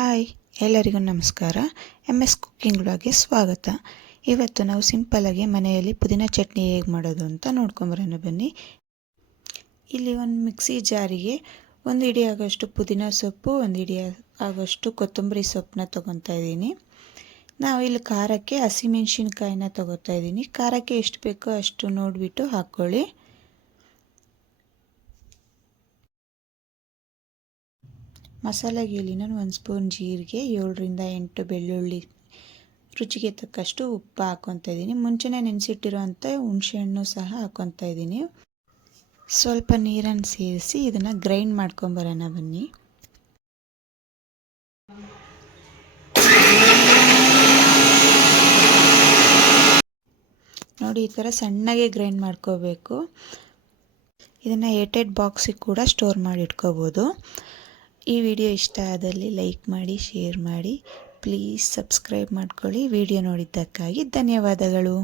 Hi ಎಲ್ಲರಿಗೂ ನಮಸ್ಕಾರ. MS cooking ವ್ಲಾಗ್ಗೆ ಸ್ವಾಗತ. ಇವತ್ತು ನಾವು ಸಿಂಪಲ್ಲಾಗಿ ಮನೆಯಲ್ಲಿ ಪುದೀನ ಚಟ್ನಿ ಹೇಗೆ ಮಾಡೋದು ಅಂತ ನೋಡ್ಕೊಂಬರೋಣ ಬನ್ನಿ. ಇಲ್ಲಿ ಒಂದು ಮಿಕ್ಸಿ ಜಾರಿಗೆ 1 ಹಿಡಿ ಆಗೋಷ್ಟು ಪುದೀನ ಸೊಪ್ಪು, 1 ಹಿಡಿ ಆಗೋಷ್ಟು ಕೊತ್ತಂಬರಿ ಸೊಪ್ಪನ್ನ ತೊಗೊತಾ ಇದ್ದೀನಿ. ನಾವು ಇಲ್ಲಿ ಖಾರಕ್ಕೆ ಹಸಿಮೆಣಸಿನ್ಕಾಯಿನ ತೊಗೋತಾ ಇದ್ದೀನಿ. ಖಾರಕ್ಕೆ ಎಷ್ಟು ಬೇಕೋ ಅಷ್ಟು ನೋಡಿಬಿಟ್ಟು ಹಾಕ್ಕೊಳ್ಳಿ. ಮಸಾಲೆಗೆ ಇಲ್ಲಿ ನಾನು 1 ಸ್ಪೂನ್ ಜೀರಿಗೆ, 7 ರಿಂದ 8 ಬೆಳ್ಳುಳ್ಳಿ, ರುಚಿಗೆ ತಕ್ಕಷ್ಟು ಉಪ್ಪು ಹಾಕ್ಕೊತಾ ಇದ್ದೀನಿ. ಮುಂಚೆನೇ ನೆನೆಸಿಟ್ಟಿರೋಂಥ ಹುಣಸೆಹಣ್ಣು ಸಹ ಹಾಕ್ಕೊತಾ ಇದ್ದೀನಿ. ಸ್ವಲ್ಪ ನೀರನ್ನು ಸೇರಿಸಿ ಇದನ್ನು ಗ್ರೈಂಡ್ ಮಾಡ್ಕೊಂಬರೋಣ ಬನ್ನಿ. ನೋಡಿ, ಈ ಥರ ಸಣ್ಣಗೆ ಗ್ರೈಂಡ್ ಮಾಡ್ಕೋಬೇಕು. ಇದನ್ನು ಏರ್ಟೈಟ್ ಬಾಕ್ಸಿಗೆ ಕೂಡ ಸ್ಟೋರ್ ಮಾಡಿ ಇಟ್ಕೋಬೋದು. ಈ ವಿಡಿಯೋ ಇಷ್ಟ ಆದಲ್ಲಿ ಲೈಕ್ ಮಾಡಿ, ಶೇರ್ ಮಾಡಿ, ಪ್ಲೀಸ್ ಸಬ್ಸ್ಕ್ರೈಬ್ ಮಾಡ್ಕೊಳ್ಳಿ. ವಿಡಿಯೋ ನೋಡಿದ್ದಕ್ಕಾಗಿ ಧನ್ಯವಾದಗಳು.